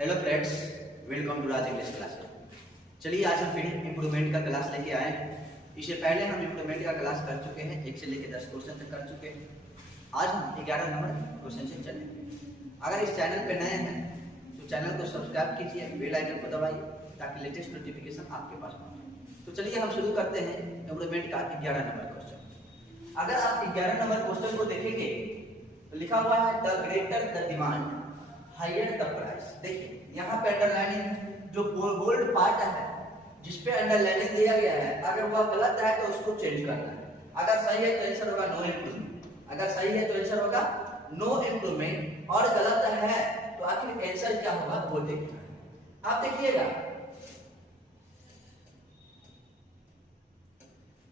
Hello friends, welcome to Raj English class. चलिए आज हम फिर इम्प्रूवमेंट का क्लास लेके आए। इससे पहले हम इम्प्रूवमेंट का क्लास कर चुके हैं, 1 से लेकर 10 क्वेश्चन तक कर चुके हैं। आज हम 11 नंबर क्वेश्चन से चलेंगे। अगर इस चैनल पे नए हैं तो चैनल को सब्सक्राइब कीजिए, बेल आइकन को दबाइए ताकि लेटेस्ट नोटिफिकेशन आपके पास पहुंचे। तो चलिए हम शुरू करते हैं इम्प्रूवमेंट का 11 नंबर क्वेश्चन। अगर आप 11 नंबर क्वेश्चन को देखेंगे तो लिखा हुआ है the greater the demand higher the price. देखिए यहाँ पे अंडरलाइनिंग जो बोल्ड पार्ट है जिस पे अंडरलाइनिंग दिया गया है, अगर वह गलत है तो उसको चेंज करना है। अगर सही है तो आंसर होगा नो इम्प्रूवमेंट, अगर सही है तो आंसर होगा नो इम्प्रूवमेंट, और गलत है तो आखिर आंसर क्या होगा वो देखना है। आप देखिएगा,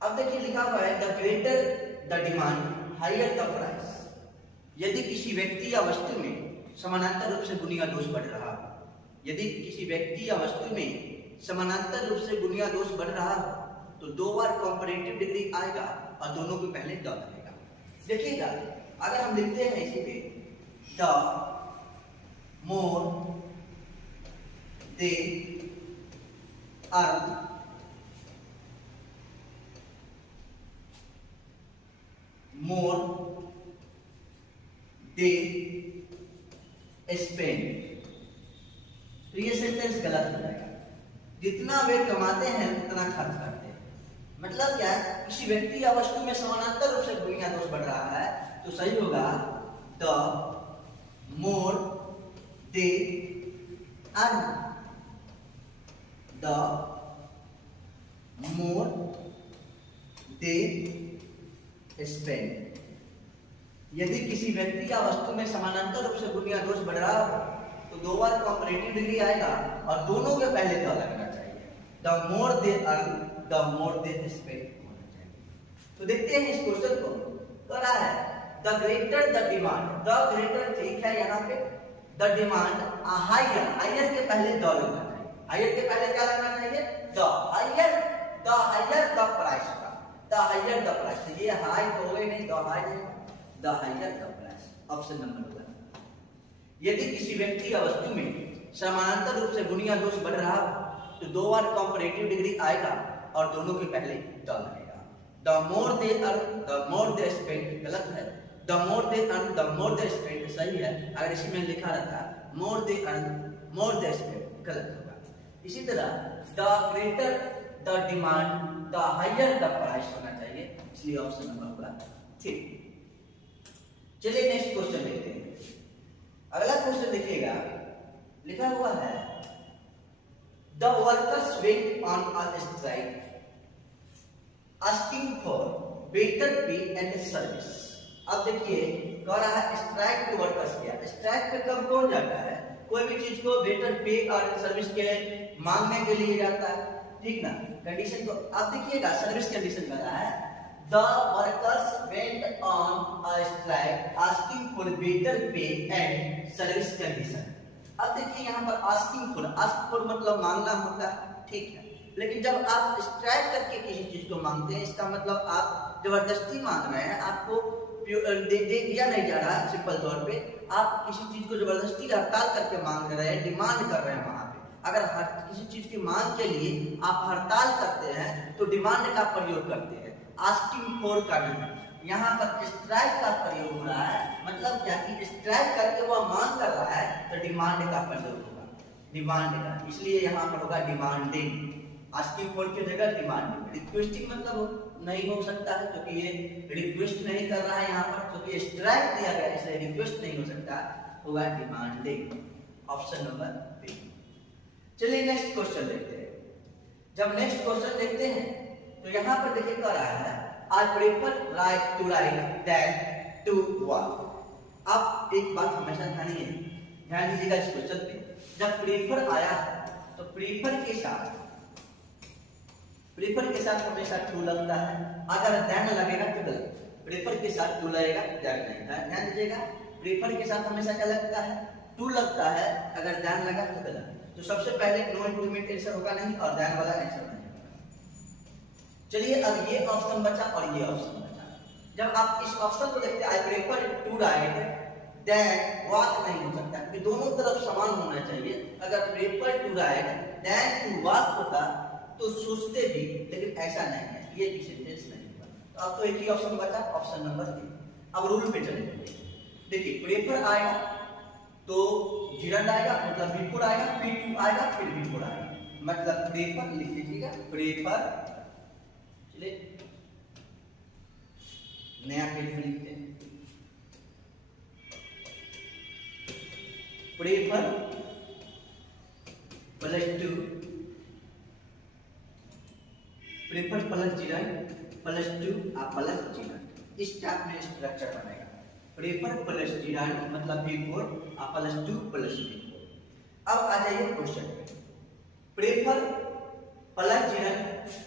अब देखिए लिखा हुआ है the greater the demand higher the price. यदि किसी व्यक्ति या वस्तु में समानांतर रूप से गुणिया दोष बढ़ रहा हो, यदि किसी व्यक्ति या वस्तु में समानांतर रूप से गुणिया दोष बढ़ रहा हो तो 2 बार कंपैरेटिव डिग्री आएगा और दोनों के पहले द लगेगा। देखिएगा अगर हम लिखते हैं इसी पे the more they earn more they spend, तो ये सेंटेंस गलत हो जाएगा। जितना वे कमाते हैं उतना खर्च करते हैं। मतलब क्या है, किसी व्यक्ति या वस्तु में समानांतर रूप से गुणिया दोष बढ़ रहा है तो सही होगा the more they earn, the more they spend. यदि किसी व्यक्ति या वस्तु में समानांतर रूप से गुणिया दोष बढ़ रहा हो तो 2 बार कंपैरेटिव डिग्री आएगा और दोनों के पहले द लगना चाहिए। The more they earn, the more they spend होना चाहिए। तो देखते हैं इस क्वेश्चन को। कह रहा है the greater the demand, the greater ठीक है, यहाँ पे द डिमांड हायर, हायर के पहले द लगना चाहिए। हायर के पहले क्या लगना चाहिए? द हायर द प्राइस का, द हायर द प्राइस। तो ये हाई तो हो गई नहीं, the higher the higher the price, option number 1। यदि किसी व्यक्ति या वस्तु में समानांतर रूप से गुणिया दोष बढ़ रहा हो तो 2 बार कंपैरेटिव डिग्री आएगा और दोनों के पहले द लगेगा। The more they earn, the more they spend गलत है, the more they earn, the more they spend सही है। अगर इसी में लिखा रहता मोर they earn more they spend गलत होगा। इसी तरह the greater the demand the higher the price होना चाहिए, इसलिए ऑप्शन नंबर होगा ठीक। चलिए नेक्स्ट क्वेश्चन देखते हैं। अगला क्वेश्चन देखिएगा, लिखा हुआ है the workers went on a strike asking for better पे एंड सर्विस। अब देखिए कह रहा है स्ट्राइक पे वर्कर्स किया। स्ट्राइक पे कब कौन जाता है? कोई भी चीज को बेटर पे और सर्विस के मांगने के लिए जाता है, ठीक ना। कंडीशन को आप देखिएगा, सर्विस कंडीशन कर रहा है the workers went on a strike asking for better pay and service condition। अब देखिए यहाँ पर asking for, ask for मतलब मांगना होता है, ठीक है। लेकिन जब आप स्ट्राइक करके किसी चीज को मांगते हैं इसका मतलब आप जबरदस्ती मांग रहे हैं, आपको दे दिया नहीं जा रहा है। सिंपल तौर पे आप किसी चीज को जबरदस्ती हड़ताल करके मांग रहे हैं, डिमांड कर रहे हैं। वहां पे अगर किसी चीज की मांग के लिए आप हड़ताल करते हैं तो डिमांड का प्रयोग करते हैं। आस्किंग फॉर का नहीं, यहाँ पर स्ट्राइक का प्रयोग हो रहा है। मतलब क्या कि स्ट्राइक करके वह मांग कर रहा है तो डिमांड का प्रयोग होगा, डिमांड का, इसलिए यहाँ पर होगा डिमांडिंग। आस्किंग फॉर की जगह डिमांडिंग। रिक्वेस्टिंग मतलब नहीं हो सकता है क्योंकि ये रिक्वेस्ट नहीं कर रहा है यहाँ पर, क्योंकि स्ट्राइक दिया गया इसलिए रिक्वेस्ट नहीं हो सकता, होगा डिमांडिंग, ऑप्शन नंबर बी। चलिए नेक्स्ट क्वेश्चन देखते हैं। जब नेक्स्ट क्वेश्चन देखते हैं तो यहाँ पर देखिए कह रहा है I prefer like to write than to walk। आप एक बात हमेशा ध्यान दीजिएगा इस क्वेश्चन पे। जब प्रीफर आया तो प्रीफर के साथ हमेशा टू लगता है, अगर देन लगेगा तो गलत। प्रीफर के साथ टू लगेगा, देन नहीं था। ध्यान दीजिएगा, प्रीफर के साथ हमेशा क्या लगता है? टू लगता है, अगर देन लगा तो गलत। तो सबसे पहले नो इम्प्रूवमेंट आंसर होगा नहीं और देन वाला आंसर नहीं। चलिए अब ये ऑप्शन बचा और ये ऑप्शन बचा। जब आप इस ऑप्शन को देखते हैं I prefer to write then walk नहीं हो सकता, क्योंकि दोनों तरफ समान होना चाहिए। अगर prefer to ride then to walk होता तो सोचते भी, लेकिन ऐसा नहीं है, ये भी सेंटेंस नहीं होगा। तो अब तो एक ही ऑप्शन बचा, ऑप्शन नंबर 3। अब रूल पे चलेंगे। देखिए प्रेफर आएगा तो जिरंड आएगा, मतलब बिफोर आएगा, फिर टू आएगा, फिर बिफोर आएगा, मतलब प्रेफर लिख लीजिएगा, प्रेफर। चलिए नया पेज में लिखते हैं, prefer plus two, prefer plus gerund plus two plus gerund, इस टाइप में स्ट्रक्चर बनेगा। प्रेफर प्लस जिरंड मतलब before plus two plus before. अब आ जाइए क्वेश्चन पे, prefer plus gerund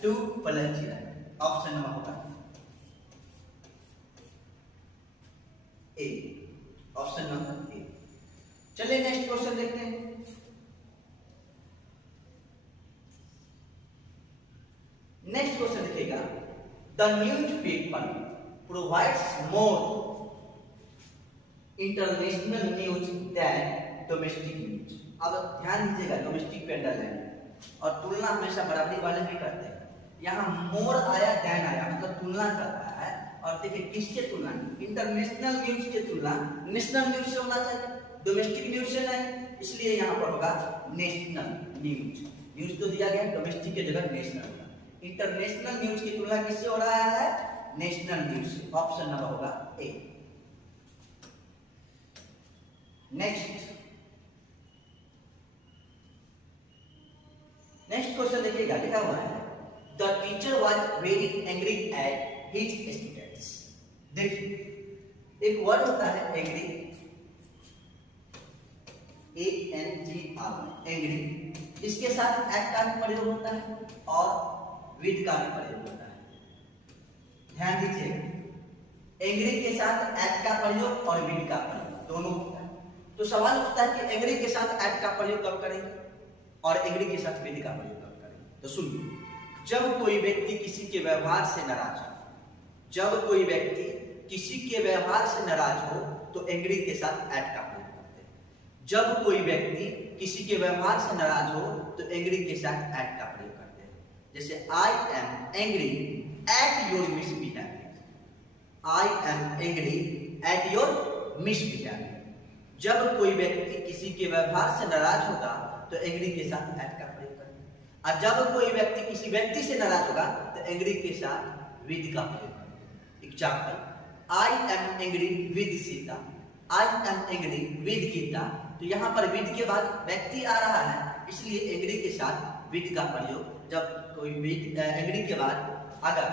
two plus gerund, option number होगा ए, ऑप्शन नंबर ए। चलिए next question देखते हैं। नेक्स्ट क्वेश्चन देखिएगा, the newspaper provides more international news than domestic news. अब ध्यान दीजिएगा, डोमेस्टिक पे अंडरलाइन और तुलना हमेशा बराबरी वाले भी करते हैं। यहाँ मोर आया दैन आया, मतलब तुलना कर रहा है। और देखिए किसके तुलना, इंटरनेशनल न्यूज के तुलना नेशनल न्यूज से होना चाहिए, डोमेस्टिक न्यूज से नहीं, इसलिए यहाँ पर होगा नेशनल न्यूज। न्यूज तो दिया गया, डोमेस्टिक की जगह नेशनल होगा। इंटरनेशनल न्यूज की तुलना किससे हो रहा है, नेशनल न्यूज से। ऑप्शन नंबर होगा ए। नेक्स्ट क्वेश्चन देखिएगा, लिखा हुआ है the teacher was very angry at his students. देखिए एक वर्ड होता है एंग्री, ANGR, एंग्री, इसके साथ एट का भी प्रयोग होता है और विद का भी प्रयोग होता है। ध्यान दीजिए, एंग्री के साथ एट का प्रयोग और विद का प्रयोग दोनों होता है। तो सवाल उठता है कि एंग्री के साथ एट का प्रयोग कब करेंगे और एंग्री के साथ विद का प्रयोग कब करेंगे। तो सुनिए, जब कोई व्यक्ति किसी के व्यवहार से नाराज हो, जब कोई व्यक्ति किसी के व्यवहार से नाराज हो तो एंग्री के साथ एट का प्रयोग करते हैं। जब कोई व्यक्ति किसी के व्यवहार से नाराज हो तो एंग्री के साथ एट का प्रयोग करते हैं। जैसे आई am angry at your misbehaviour, I am angry at your misbehaviour. जब कोई व्यक्ति किसी के व्यवहार से नाराज होगा तो एंग्री के साथ एट का प्रयोग करेंगे, और जब कोई व्यक्ति किसी व्यक्ति से नाराज होगा तो एंग्री के साथ विद का प्रयोग करेंगे। Example, I am angry with Sita, I am angry with Gita. तो यहाँ पर विद के बाद व्यक्ति आ रहा है, इसलिए एंग्री के साथ विद का प्रयोग। जब कोई विद एंग्री के बाद अगर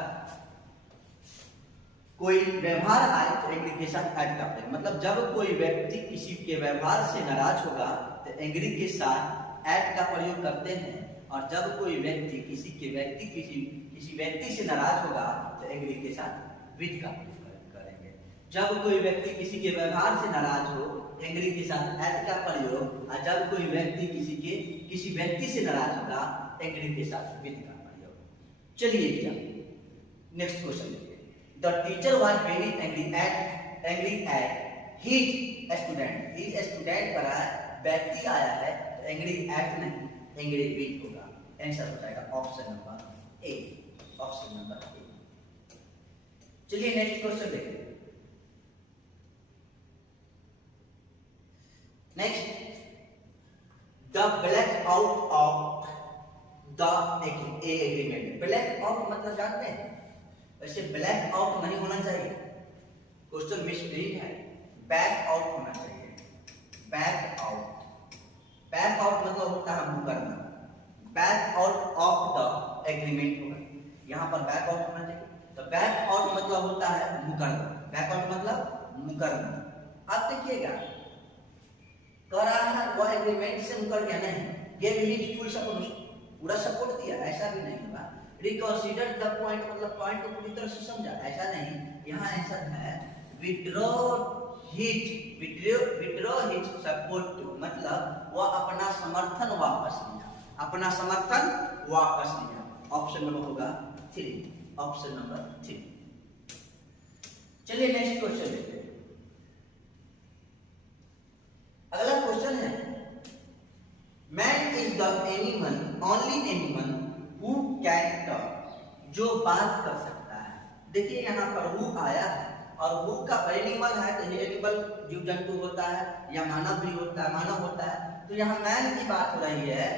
कोई व्यवहार आए तो एंग्री के साथ एट का प्रयोग, मतलब जब कोई व्यक्ति किसी के व्यवहार से नाराज होगा तो एंग्री के साथ एट का प्रयोग करते हैं, और जब कोई व्यक्ति किसी व्यक्ति से नाराज होगा तो एंग्री के साथ विद का प्रयोग करेंगे। जब कोई व्यक्ति किसी के व्यवहार से नाराज हो एंग्री के साथ एट का प्रयोग, और जब कोई व्यक्ति किसी व्यक्ति से नाराज होगा एंग्री के साथ विद का प्रयोग। चलिए नेक्स्ट क्वेश्चन देखिए, the teacher was very angry at his student. His student पर व्यक्ति आया है तो एंग्री एट नहीं, एंग्री विद होगा। आंसर हो जाएगा option number A, option number A. चलिए नेक्स्ट क्वेश्चन देखिए। Next, the black out of the agreement. Black out मतलब जानते हैं, वैसे ब्लैक आउट नहीं होना चाहिए, क्वेश्चन मिसरीड है, बैक आउट होना चाहिए। बैक आउट, बैक आउट मतलब होता है मुकरना, back out of the agreement होगा। यहाँ पर बैक आउट होना चाहिए, तो बैक आउट मतलब होता है मुकरना, बैक आउट मतलब मुकरना। अब देखिएगा कह रहा है वह एग्रीमेंट से मुकर गया, नहीं, गेव हिज फुल सपोर्ट, पूरा सपोर्ट दिया, ऐसा भी नहीं होगा। रिकंसीडर द पॉइंट मतलब पॉइंट को पूरी तरह से समझा, ऐसा नहीं। यहाँ आंसर है विथड्रॉ हिज सपोर्ट टू, मतलब वह अपना समर्थन वापस लिया, अपना समर्थन वापस लिया। ऑप्शन नंबर होगा 3, ऑप्शन नंबर 3। चलिए नेक्स्ट क्वेश्चन देखते हैं। जो बात कर सकता है। देखिए यहाँ पर हु आया है और हु का एनिमल है, तो ये एनिमल जीव जंतु होता है या मानव भी होता है, मानव होता है। तो यहाँ मैन की बात हो रही है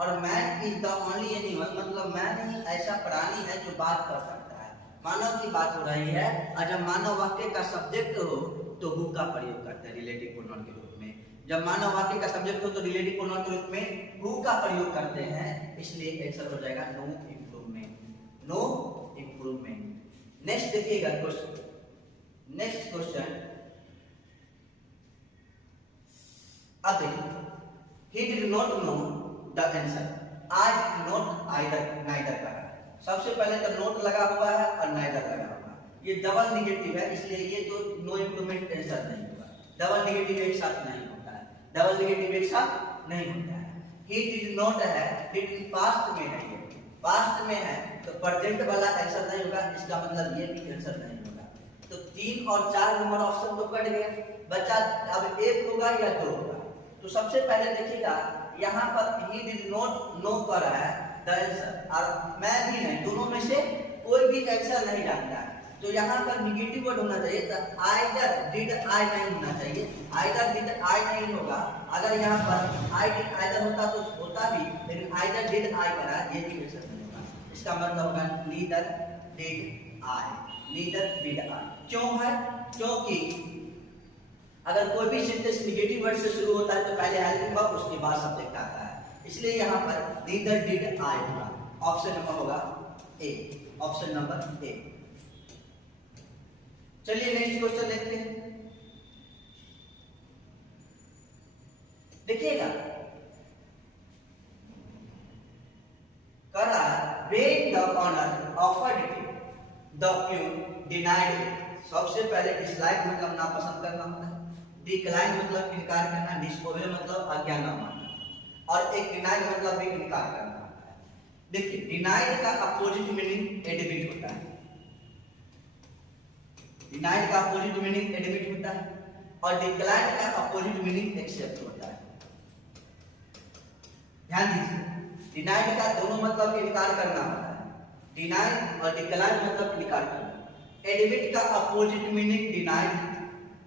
और man is the only animal, मतलब मैन ही ऐसा प्राणी है जो बात कर सकता है। मानव की बात हो रही है और जब मानव वाक्य का सब्जेक्ट हो तो हु का प्रयोग करते हैं रिलेटिव प्रोनाउन के रूप में। जब मानव वाक्य का सब्जेक्ट हो तो रिलेटिव प्रोनाउन के रूप में हु का प्रयोग करते हैं, इसलिए आंसर हो जाएगा no improvement, no improvement. Next देखिएगा क्वेश्चन, नेक्स्ट क्वेश्चन अब देखिए, he did not know the answer, I did not either, neither का सबसे पहले तो नोट लगा हुआ है और neither लगा हुआ है, ये डबल निगेटिव है, इसलिए ये तो नो इम्प्रूवमेंट आंसर नहीं होगा। डबल निगेटिव एक साथ नहीं होता है, डबल निगेटिव एक साथ नहीं होता है। he did not है, did पास्ट में है, ये पास्ट में है तो प्रेजेंट वाला आंसर नहीं होगा, इसका मतलब ये भी आंसर नहीं होगा। तो 3 और 4 नंबर ऑप्शन तो कट गए, बचा अब 1 होगा या 2 होगा। तो सबसे पहले देखिएगा यहाँ पर he did not know कर रहा है द आंसर और मैं भी नहीं, दोनों में से कोई भी आंसर नहीं जानता है। तो यहाँ पर निगेटिव वर्ड होना चाहिए, तो either did I नहीं होना चाहिए, either did I नहीं होगा। अगर यहाँ पर I did either होता तो होता भी, लेकिन either did I करा, ये भी आंसर नहीं होगा। इसका मतलब होगा neither did I, neither did I। क्यों है? क्योंकि अगर कोई भी सेंटेंस निगेटिव वर्ड से शुरू होता है तो पहले हेल्पिंग वर्ब उसके बाद सब्जेक्ट आता है, इसलिए यहाँ पर neither did I होगा। ऑप्शन नंबर होगा ए, ऑप्शन नंबर ए। चलिए नेक्स्ट क्वेश्चन देखते हैं। देखिएगा करा when the owner offered it, the peon denied it। सबसे पहले डिसलाइक मतलब नापसंद करना होता है, डिक्लाइन मतलब इनकार करना, डिसओबे मतलब आज्ञा न मानना, और एक डिनाइड मतलब भी इनकार करना होता है। देखिए डिनाइड का अपोजिट मीनिंग एडमिट होता है, डिनाइड का अपोजिट मीनिंग एडमिट होता है और डिक्लाइन का अपोजिट मीनिंग एक्सेप्ट होता है। ध्यान दीजिए, डिनाइड का दोनों मतलब इनकार करना होता है, डिनाइड और डिक्लाइन मतलब इनकार करना। एडमिट का अपोजिट मीनिंग डिनाइड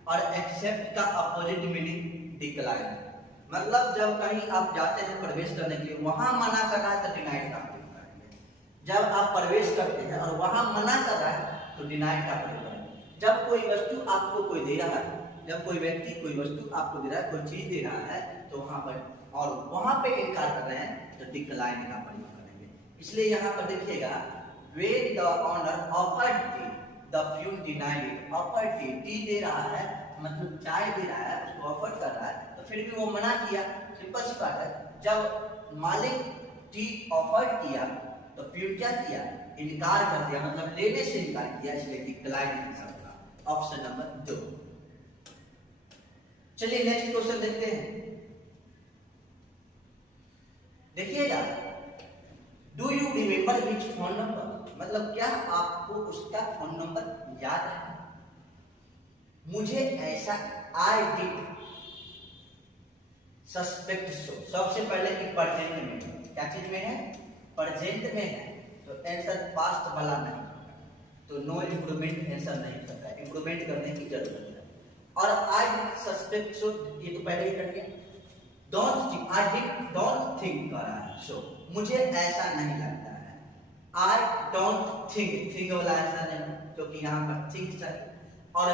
और एक्सेप्ट का अपोजिट मीनिंग डिक्लाइन। मतलब जब कहीं आप जाते हैं प्रवेश करने के लिए, वहां मना कर रहा है तो डिनाइड का प्रयोग करेंगे। जब आप प्रवेश करते हैं और वहां मना कर रहा है तो डिनाइड का प्रयोग करेंगे। जब कोई वस्तु आपको कोई दे रहा है, जब कोई व्यक्ति कोई वस्तु आपको दे रहा है, कोई चीज दे रहा है, तो वहां पर और वहां पे इनकार कर रहे हैं तो डिक्लाइन का प्रयोग करेंगे। इसलिए यहाँ पर देखिएगा when the owner offered tea, the peon denied it। offered tea, tea दे रहा है मतलब चाय दे रहा है, उसको ऑफर कर रहा है तो फिर भी वो मना किया, सिंपल सी बात है। जब मालिक टी ऑफर किया तो पियून क्या किया, इनकार कर दिया, मतलब लेने से इनकार किया, इसलिए डिक्लाइन आंसर होगा ऑप्शन नंबर 2। चलिए नेक्स्ट क्वेश्चन देखते हैं। देखिएगा do you remember his phone number, मतलब क्या आपको उसका फोन नंबर याद है। मुझे ऐसा आई डिड सस्पेक्ट सो, सबसे पहले कि प्रेजेंट में, क्या चीज में है, प्रेजेंट में है, तो आंसर पास्ट वाला नहीं, तो नो इम्प्रूवमेंट आंसर नहीं हो सकता, इम्प्रूवमेंट करने की जरूरत है। और आई सस्पेक्ट सो, ये तो पहले ही कर दिया। Don't think, I did don't think कर रहा है, सो मुझे ऐसा नहीं लगता है। आई डोंट थिंक, थिंक वाला आंसर है क्योंकि यहाँ पर थिंक चाहिए। और